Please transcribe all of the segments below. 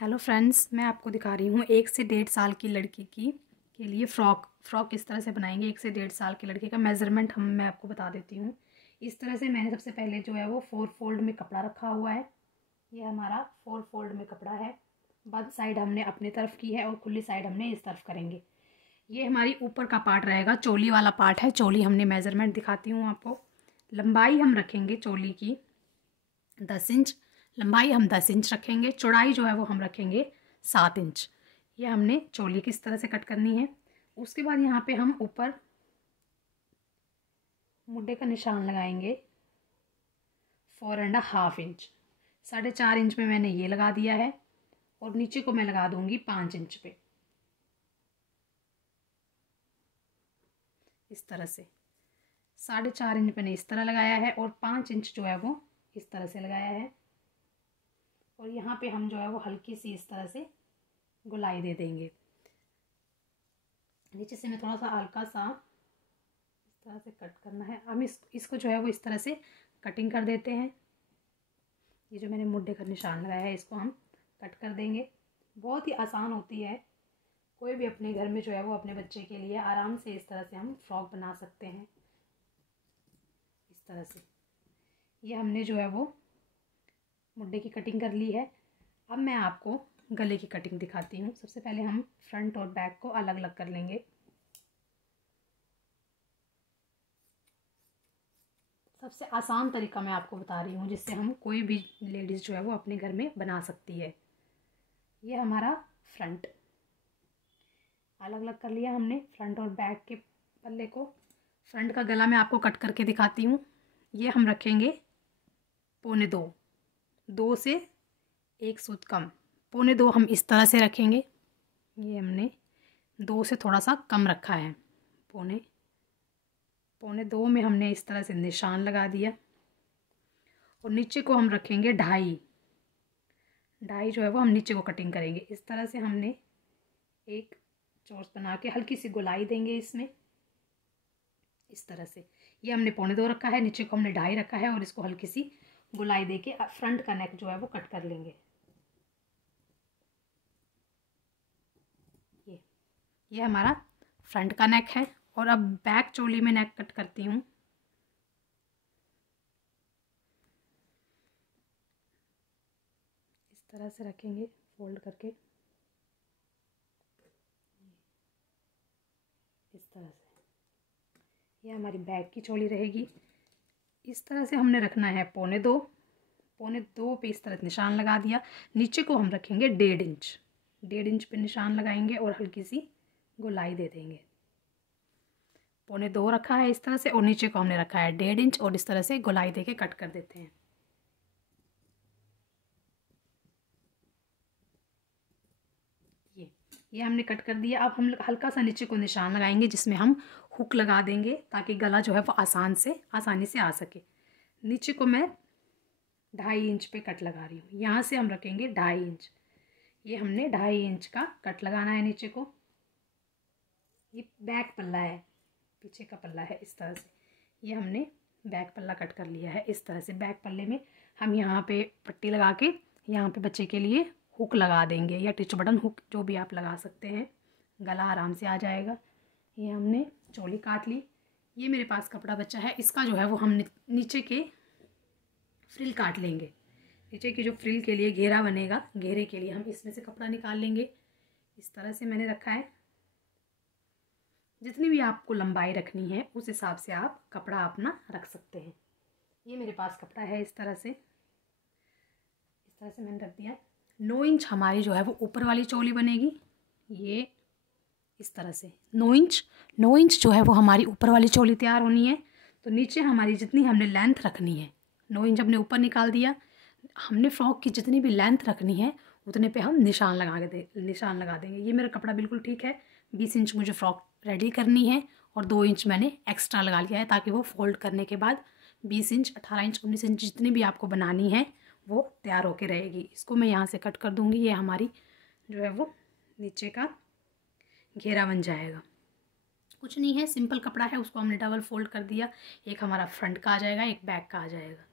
Hello friends, मैं आपको दिखा रही हूँ 1 से 1.5 साल की लड़की के लिए फ़्रॉक किस तरह से बनाएंगे। 1 से 1.5 साल की लड़की का मेज़रमेंट मैं आपको बता देती हूँ। इस तरह से मैंने सबसे पहले जो है वो 4 फोल्ड में कपड़ा रखा हुआ है। ये हमारा 4 फोल्ड में कपड़ा है। बंद साइड हमने अपनी तरफ की है और खुली साइड हमने इस तरफ करेंगे। ये हमारी ऊपर का पार्ट रहेगा, चोली वाला पार्ट है। चोली हमने मेज़रमेंट दिखाती हूँ आपको। लंबाई हम रखेंगे चोली की 10 इंच। लंबाई हम 10 इंच रखेंगे। चौड़ाई जो है वो हम रखेंगे 7 इंच। ये हमने चोली किस तरह से कट करनी है। उसके बाद यहाँ पे हम ऊपर मुड्ढे का निशान लगाएंगे 4.5 इंच। 4.5 इंच में मैंने ये लगा दिया है और नीचे को मैं लगा दूंगी 5 इंच पे, इस तरह से। 4.5 इंच मैंने इस तरह लगाया है और 5 इंच जो है वो इस तरह से लगाया है। और यहाँ पे हम जो है वो हल्की सी इस तरह से गोलाई दे देंगे। नीचे से मैं थोड़ा सा हल्का सा इस तरह से कट करना है। हम इसको जो है वो इस तरह से कटिंग कर देते हैं। ये जो मैंने मुड्ढे का निशान लगाया है इसको हम कट कर देंगे। बहुत ही आसान होती है। कोई भी अपने घर में जो है वो अपने बच्चे के लिए आराम से इस तरह से हम फ्रॉक बना सकते हैं, इस तरह से। ये हमने जो है वो मुड्ढे की कटिंग कर ली है। अब मैं आपको गले की कटिंग दिखाती हूँ। सबसे पहले हम फ्रंट और बैक को अलग अलग कर लेंगे। सबसे आसान तरीका मैं आपको बता रही हूँ जिससे हम कोई भी लेडीज़ जो है वो अपने घर में बना सकती है। ये हमारा फ्रंट अलग अलग कर लिया हमने, फ्रंट और बैक के पल्ले को। फ्रंट का गला मैं आपको कट करके दिखाती हूँ। ये हम रखेंगे 2.25, 2 से 1 सूत कम। 2.25 हम इस तरह से रखेंगे। ये हमने 2 से थोड़ा सा कम रखा है। 2.25 में हमने इस तरह से निशान लगा दिया और नीचे को हम रखेंगे 2.5 जो है वो हम नीचे को कटिंग करेंगे। इस तरह से हमने एक चौरस बना के हल्की सी गोलाई देंगे इसमें, इस तरह से। ये हमने 2.25 रखा है, नीचे को हमने 2.5 रखा है और इसको हल्की सी गोलाई दे के फ्रंट का नेक जो है वो कट कर लेंगे। ये हमारा फ्रंट का नेक है। और अब बैक चोली में नेक कट करती हूँ। इस तरह से रखेंगे फोल्ड करके, इस तरह से। ये हमारी बैक की चोली रहेगी। इस तरह से हमने रखना है 2.25। 2.25 पे इस तरह निशान लगा दिया। नीचे को हम रखेंगे 1.5 इंच। 1.5 इंच पे निशान लगाएंगे और हल्की सी गोलाई दे देंगे। 2.25 रखा है इस तरह से और नीचे को हमने रखा है 1.5 इंच और इस तरह से गोलाई दे के कट कर देते हैं। ये हमने कट कर दिया। अब हम हल्का सा नीचे को निशान लगाएंगे जिसमें हम हुक लगा देंगे ताकि गला जो है वो आसानी से आ सके। नीचे को मैं 2.5 इंच पे कट लगा रही हूँ। यहाँ से हम रखेंगे 2.5 इंच। ये हमने 2.5 इंच का कट लगाना है नीचे को। ये बैक पल्ला है, पीछे का पल्ला है, इस तरह से। ये हमने बैक पल्ला कट कर लिया है इस तरह से। बैक पल्ले में हम यहाँ पे पट्टी लगा के यहाँ पे बच्चे के लिए हुक लगा देंगे या टिच बटन हुक, जो भी आप लगा सकते हैं। गला आराम से आ जाएगा। ये हमने चोली काट ली। ये मेरे पास कपड़ा बचा है, इसका जो है वो हम नीचे के फ्रिल काट लेंगे। नीचे की जो फ्रिल के लिए घेरा बनेगा, घेरे के लिए हम इसमें से कपड़ा निकाल लेंगे। इस तरह से मैंने रखा है। जितनी भी आपको लंबाई रखनी है उस हिसाब से आप कपड़ा अपना रख सकते हैं। ये मेरे पास कपड़ा है इस तरह से मैंने रख दिया। 9 इंच हमारी जो है वो ऊपर वाली चोली बनेगी। ये इस तरह से 9 इंच जो है वो हमारी ऊपर वाली चोली तैयार होनी है। तो नीचे हमारी जितनी हमने लेंथ रखनी है, 9 इंच हमने ऊपर निकाल दिया। हमने फ्रॉक की जितनी भी लेंथ रखनी है उतने पे हम निशान लगा देंगे। ये मेरा कपड़ा बिल्कुल ठीक है। 20 इंच मुझे फ़्रॉक रेडी करनी है और 2 इंच मैंने एक्स्ट्रा लगा लिया है ताकि वो फोल्ड करने के बाद 20 इंच, 18 इंच, 19 इंच जितनी भी आपको बनानी है वो तैयार होके रहेगी। इसको मैं यहाँ से कट कर दूँगी। ये हमारी जो है वो नीचे का घेरा बन जाएगा। कुछ नहीं है, सिंपल कपड़ा है, उसको हमने डबल फोल्ड कर दिया। एक हमारा फ्रंट का आ जाएगा, एक बैक का आ जाएगा।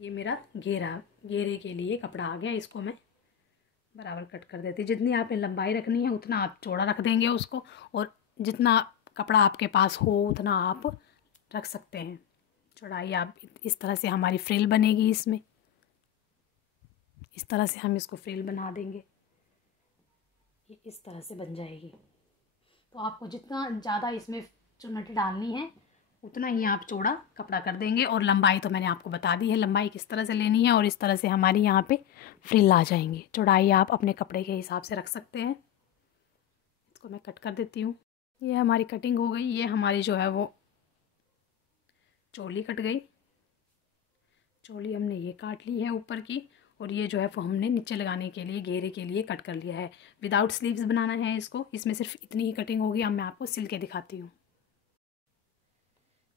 ये मेरा घेरे के लिए कपड़ा आ गया। इसको मैं बराबर कट कर देते हैं। जितनी आपने लंबाई रखनी है उतना आप चौड़ा रख देंगे उसको, और जितना कपड़ा आपके पास हो उतना आप रख सकते हैं चौड़ाई। आप इस तरह से हमारी फ्रिल बनेगी इसमें, इस तरह से हम इसको फ्रिल बना देंगे, ये इस तरह से बन जाएगी। तो आपको जितना ज़्यादा इसमें चुन्नटी डालनी है उतना ही आप चौड़ा कपड़ा कर देंगे। और लंबाई तो मैंने आपको बता दी है, लंबाई किस तरह से लेनी है, और इस तरह से हमारी यहाँ पे फ्रिल आ जाएंगे। चौड़ाई आप अपने कपड़े के हिसाब से रख सकते हैं। इसको मैं कट कर देती हूँ। ये हमारी कटिंग हो गई। ये हमारी जो है वो चोली कट गई। चोली हमने ये काट ली है ऊपर की, और ये जो है वो हमने नीचे लगाने के लिए घेरे के लिए कट कर लिया है। विदाउट स्लीव्स बनाना है इसको, इसमें सिर्फ इतनी ही कटिंग होगी। अब मैं आपको सिल के दिखाती हूँ।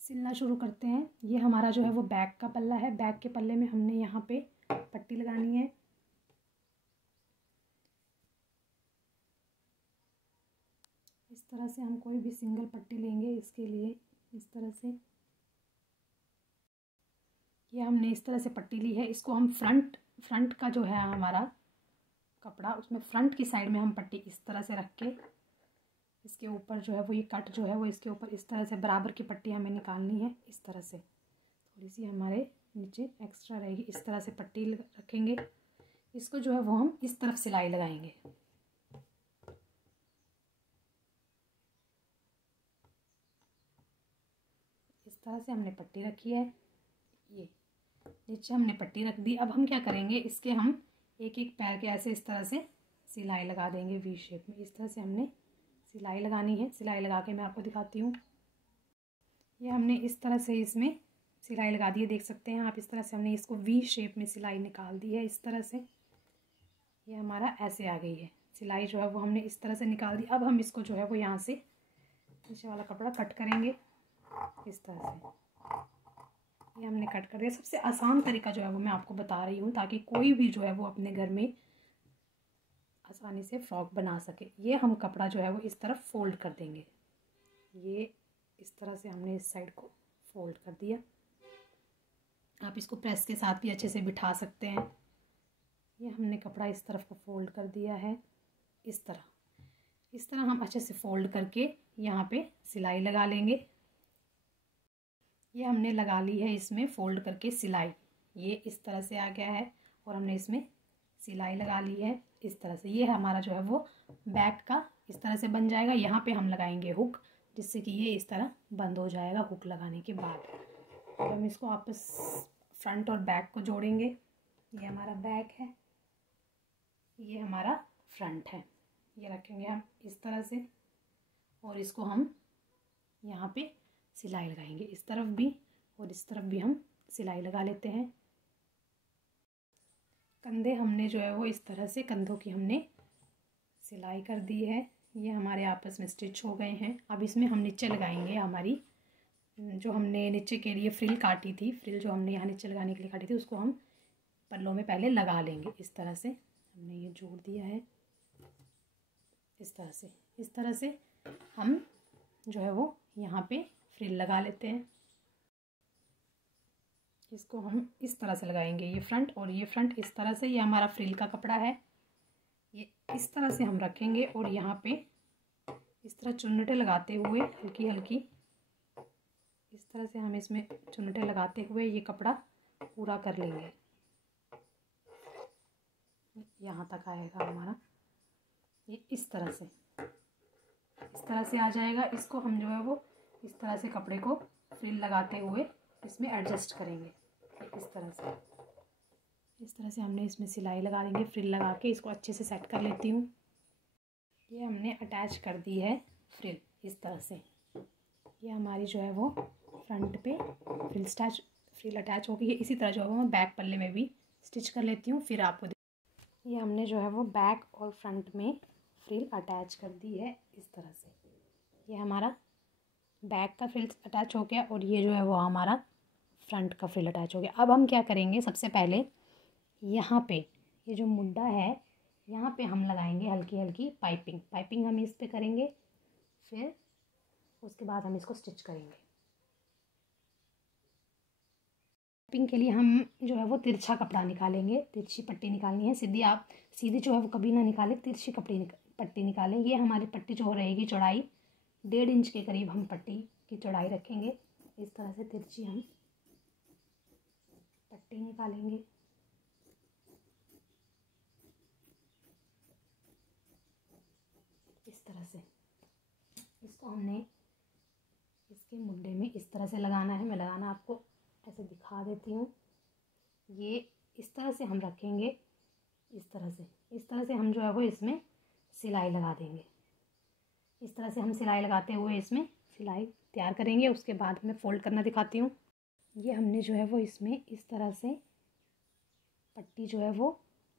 सिलना शुरू करते हैं। ये हमारा जो है वो बैक का पल्ला है। बैक के पल्ले में हमने यहाँ पे पट्टी लगानी है। इस तरह से हम कोई भी सिंगल पट्टी लेंगे इसके लिए, इस तरह से। ये हमने इस तरह से पट्टी ली है। इसको हम फ्रंट का जो है हमारा कपड़ा, उसमें फ्रंट की साइड में हम पट्टी इस तरह से रख के इसके ऊपर जो है वो ये कट जो है वो इसके ऊपर इस तरह से बराबर की पट्टी हमें निकालनी है। इस तरह से थोड़ी सी हमारे नीचे एक्स्ट्रा रहेगी, इस तरह से पट्टी रखेंगे। इसको जो है वो हम इस तरफ सिलाई लगाएंगे। इस तरह से हमने पट्टी रखी है। ये नीचे हमने पट्टी रख दी। अब हम क्या करेंगे, इसके हम एक एक पैर के ऐसे इस तरह से सिलाई लगा देंगे वी शेप में। इस तरह से हमने सिलाई लगानी है। सिलाई लगा के मैं आपको दिखाती हूँ। ये हमने इस तरह से इसमें सिलाई लगा दी है, देख सकते हैं आप। इस तरह से हमने इसको वी शेप में सिलाई निकाल दी है। इस तरह से ये हमारा ऐसे आ गई है सिलाई, जो है वो हमने इस तरह से निकाल दी। अब हम इसको जो है वो यहाँ से नीचे वाला कपड़ा कट करेंगे इस तरह से। ये हमने कट कर दिया। सबसे आसान तरीका जो है वो मैं आपको बता रही हूँ, ताकि कोई भी जो है वो अपने घर में आसानी से फ्रॉक बना सके। ये हम कपड़ा जो है वो इस तरफ फोल्ड कर देंगे। ये इस तरह से हमने इस साइड को फोल्ड कर दिया। आप इसको प्रेस के साथ भी अच्छे से बिठा सकते हैं। ये हमने कपड़ा इस तरफ को फोल्ड कर दिया है। इस तरह हम अच्छे से फोल्ड करके यहाँ पे सिलाई लगा लेंगे। ये हमने लगा ली है इसमें फोल्ड करके सिलाई। ये इस तरह से आ गया है, और हमने इसमें सिलाई लगा ली है इस तरह से। ये हमारा जो है वो बैक का इस तरह से बन जाएगा। यहाँ पे हम लगाएंगे हुक, जिससे कि ये इस तरह बंद हो जाएगा हुक लगाने के बाद। अब हम इसको आपस फ्रंट और बैक को जोड़ेंगे। ये हमारा बैक है, ये हमारा फ्रंट है। ये रखेंगे हम इस तरह से, और इसको हम यहाँ पे सिलाई लगाएंगे। इस तरफ भी और इस तरफ भी हम सिलाई लगा लेते हैं। कंधे हमने जो है वो इस तरह से कंधों की हमने सिलाई कर दी है। ये हमारे आपस में स्टिच हो गए हैं। अब इसमें हम नीचे लगाएंगे हमारी जो हमने नीचे के लिए फ्रिल काटी थी, फ्रिल जो हमने यहाँ नीचे लगाने के लिए काटी थी, उसको हम पल्लों में पहले लगा लेंगे। इस तरह से हमने ये जोड़ दिया है। इस तरह से हम जो है वो यहाँ पे फ्रिल लगा लेते हैं। इसको हम इस तरह से लगाएंगे, ये फ्रंट और ये फ्रंट इस तरह से। ये हमारा फ्रिल का कपड़ा है, ये इस तरह से हम रखेंगे, और यहाँ पे इस तरह चुन्नटे लगाते हुए हल्की हल्की इस तरह से हम इसमें चुन्नटे लगाते हुए ये कपड़ा पूरा कर लेंगे। यहाँ तक आएगा हमारा, ये इस तरह से आ जाएगा। इसको हम जो है वो इस तरह से कपड़े को फ्रिल लगाते हुए इसमें एडजस्ट करेंगे। इस तरह से हमने इसमें सिलाई लगा देंगे। फ्रिल लगा के इसको अच्छे से सेट कर लेती हूँ। ये हमने अटैच कर दी है फ्रिल इस तरह से। ये हमारी जो है वो फ्रंट पे फ्रिल अटैच हो गई है। इसी तरह जो है वो मैं बैक पल्ले में भी स्टिच कर लेती हूँ, फिर आपको। ये हमने जो है वो बैक और फ्रंट में फ्रिल अटैच कर दी है इस तरह से। ये हमारा बैक का फ्रिल अटैच हो गया, और ये जो है वो हमारा फ्रंट का फ्रिल अटैच हो गया। अब हम क्या करेंगे, सबसे पहले यहाँ पे ये जो मुड्डा है यहाँ पे हम लगाएंगे हल्की हल्की पाइपिंग हम इस पे करेंगे। फिर उसके बाद हम इसको स्टिच करेंगे। पिंग के लिए हम जो है वो तिरछा कपड़ा निकालेंगे, तिरछी पट्टी निकालनी है। सीधी जो है वो कभी ना निकालें, तिरछी पट्टी निकालें। ये हमारी पट्टी जो रहेगी चौड़ाई 1.5 इंच के करीब हम पट्टी की चौड़ाई रखेंगे। इस तरह से तिरछी हम पट्टी निकालेंगे। इस तरह से इसको हमने इसके मुड्ढे में इस तरह से लगाना है। मैं लगाना आपको ऐसे दिखा देती हूँ। ये इस तरह से हम रखेंगे, इस तरह से हम जो है वो इसमें सिलाई लगा देंगे। इस तरह से हम सिलाई लगाते हुए इसमें सिलाई तैयार करेंगे। उसके बाद मैं फ़ोल्ड करना दिखाती हूँ। ये हमने जो है वो इसमें इस तरह से पट्टी जो है वो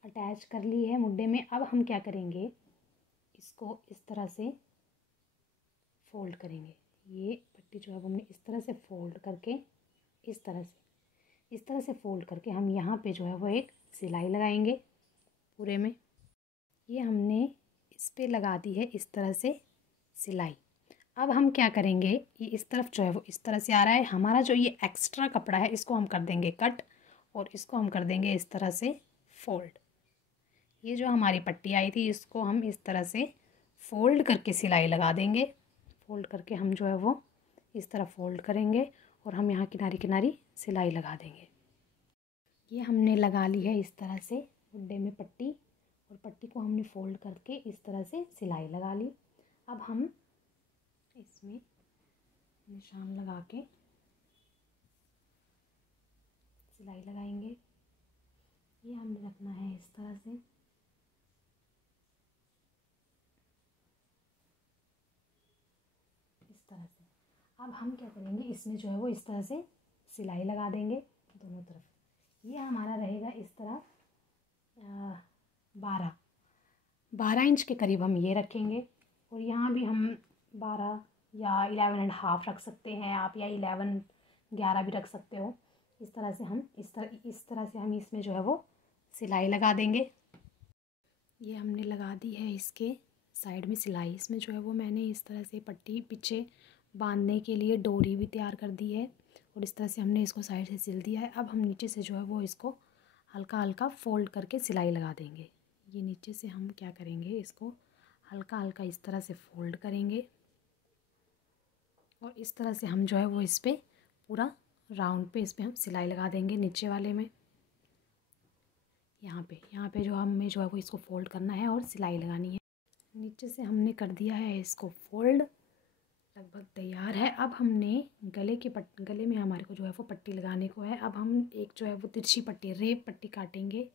अटैच कर ली है मुड्ढे में। अब हम क्या करेंगे, इसको इस तरह से फ़ोल्ड करेंगे। ये पट्टी जो है वो हमने इस तरह से फ़ोल्ड करके इस तरह से फ़ोल्ड करके हम यहाँ पे जो है वो एक सिलाई लगाएंगे पूरे में। ये हमने इस पे लगा दी है इस तरह से सिलाई। अब हम क्या करेंगे, ये इस तरफ जो है वो इस तरह से आ रहा है। हमारा जो ये एक्स्ट्रा कपड़ा है इसको हम कर देंगे कट और इसको हम कर देंगे इस तरह से फ़ोल्ड। ये जो हमारी पट्टी आई थी इसको हम इस तरह से फ़ोल्ड करके सिलाई लगा देंगे। फ़ोल्ड करके हम जो है वो इस तरह फ़ोल्ड करेंगे और हम यहाँ किनारी किनारी सिलाई लगा देंगे। ये हमने लगा ली है इस तरह से मुड्ढे में पट्टी, और पट्टी को हमने फ़ोल्ड करके इस तरह से सिलाई लगा ली। अब हम इसमें निशान लगा के सिलाई लगाएंगे। ये हमने रखना है इस तरह से। इस तरह से अब हम क्या करेंगे, इसमें जो है वो इस तरह से सिलाई लगा देंगे दोनों तरफ। ये हमारा रहेगा इस तरह 12 इंच के करीब हम ये रखेंगे, और यहाँ भी हम 12 या 11.5 रख सकते हैं आप, या 11 भी रख सकते हो। इस तरह से हम इस तरह से हम इसमें जो है वो सिलाई लगा देंगे। ये हमने लगा दी है इसके साइड में सिलाई। इसमें जो है वो मैंने इस तरह से पट्टी पीछे बांधने के लिए डोरी भी तैयार कर दी है, और इस तरह से हमने इसको साइड से सिल दिया है। अब हम नीचे से जो है वो इसको हल्का हल्का फ़ोल्ड करके सिलाई लगा देंगे। ये नीचे से हम क्या करेंगे, इसको हल्का हल्का इस तरह से फ़ोल्ड करेंगे, और इस तरह से हम जो है वो इस पर पूरा राउंड पे इस पर हम सिलाई लगा देंगे नीचे वाले में। यहाँ पे जो हमें जो है वो इसको फ़ोल्ड करना है और सिलाई लगानी है। नीचे से हमने कर दिया है इसको फ़ोल्ड, लगभग तैयार है। अब हमने गले में हमारे को जो है वो पट्टी लगाने को है। अब हम एक जो है वो तिरछी पट्टी रेप पट्टी काटेंगे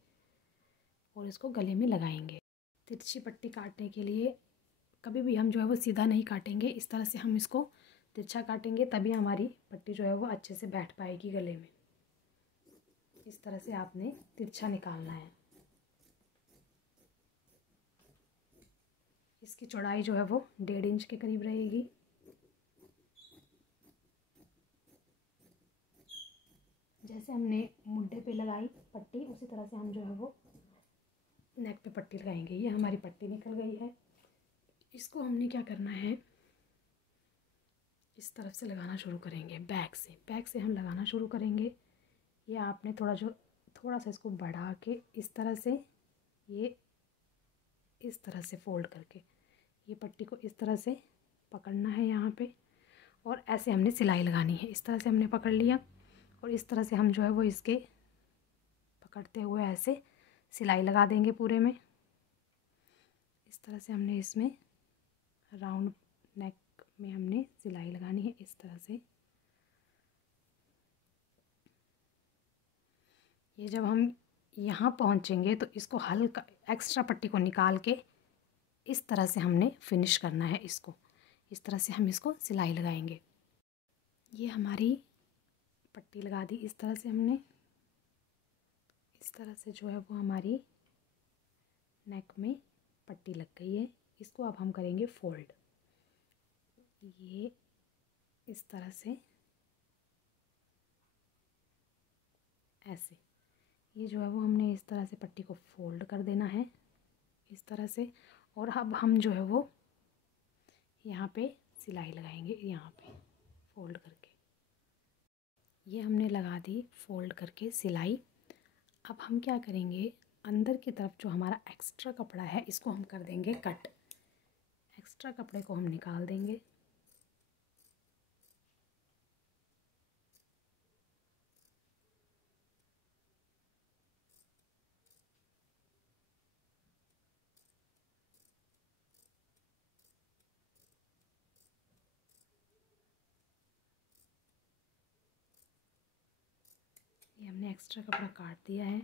और इसको गले में लगाएंगे। तिरछी पट्टी काटने के लिए कभी भी हम जो है वो सीधा नहीं काटेंगे, इस तरह से हम इसको तिरछा काटेंगे, तभी हमारी पट्टी जो है वो अच्छे से बैठ पाएगी गले में। इस तरह से आपने तिरछा निकालना है। इसकी चौड़ाई जो है वो 1.5 इंच के करीब रहेगी। जैसे हमने मुड्ढे पे लगाई पट्टी, उसी तरह से हम जो है वो नेक पे पट्टी लगाएंगे। ये हमारी पट्टी निकल गई है। इसको हमने क्या करना है, इस तरफ से लगाना शुरू करेंगे। बैक से हम लगाना शुरू करेंगे। ये आपने थोड़ा सा इसको बढ़ा के इस तरह से, ये इस तरह से फ़ोल्ड करके ये पट्टी को इस तरह से पकड़ना है यहाँ पे, और ऐसे हमने सिलाई लगानी है। इस तरह से हमने पकड़ लिया, और इस तरह से हम जो है वो इसके पकड़ते हुए ऐसे सिलाई लगा देंगे पूरे में। इस तरह से हमने इसमें राउंड नेक में हमने सिलाई लगानी है इस तरह से। ये जब हम यहाँ पहुँचेंगे तो इसको हल्का एक्स्ट्रा पट्टी को निकाल के इस तरह से हमने फिनिश करना है इसको। इस तरह से हम इसको सिलाई लगाएंगे। ये हमारी पट्टी लगा दी इस तरह से हमने। इस तरह से जो है वो हमारी नेक में पट्टी लग गई है। इसको अब हम करेंगे फ़ोल्ड। ये इस तरह से ऐसे, ये जो है वो हमने इस तरह से पट्टी को फ़ोल्ड कर देना है इस तरह से, और अब हम जो है वो यहाँ पे सिलाई लगाएंगे, यहाँ पे फ़ोल्ड करके। ये हमने लगा दी फोल्ड करके सिलाई। अब हम क्या करेंगे, अंदर की तरफ जो हमारा एक्स्ट्रा कपड़ा है इसको हम कर देंगे कट। एक्स्ट्रा कपड़े को हम निकाल देंगे। ये हमने एक्स्ट्रा कपड़ा काट दिया है।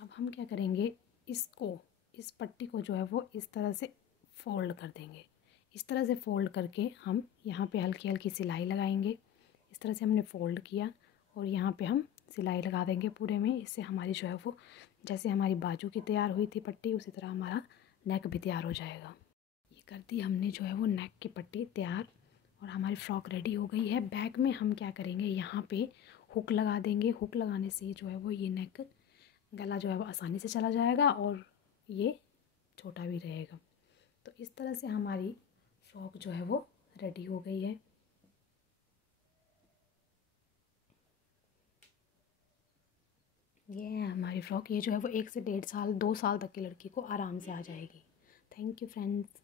अब हम क्या करेंगे, इस पट्टी को जो है वो इस तरह से फ़ोल्ड कर देंगे। इस तरह से फ़ोल्ड करके हम यहाँ पे हल्की हल्की सिलाई लगाएंगे। इस तरह से हमने फ़ोल्ड किया और यहाँ पे हम सिलाई लगा देंगे पूरे में। इससे हमारी जो है वो, जैसे हमारी बाजू की तैयार हुई थी पट्टी, उसी तरह हमारा नेक भी तैयार हो जाएगा। ये कर दी हमने जो है वो नेक की पट्टी तैयार और हमारी फ़्रॉक रेडी हो गई है। बैक में हम क्या करेंगे, यहाँ पे हुक लगा देंगे। हुक लगाने से जो है वो ये नेक, गला जो है वो आसानी से चला जाएगा और ये छोटा भी रहेगा। तो इस तरह से हमारी फ्रॉक जो है वो रेडी हो गई है। ये है हमारी फ़्रॉक। ये जो है वो 1 से 1.5 साल 2 साल तक की लड़की को आराम से आ जाएगी। Thank you friends.